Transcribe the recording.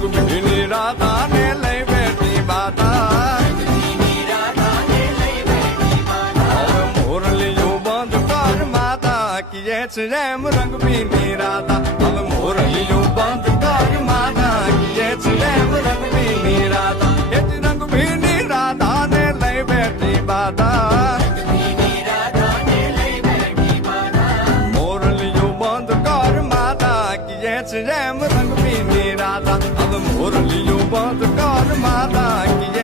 રંગભીની રાધા ને લઈ બેઠી બાધા મોરલીઓ બંધ કર માતા કીએ છે એમ રંગભીની રાધા હવે મોરલીઓ બંધ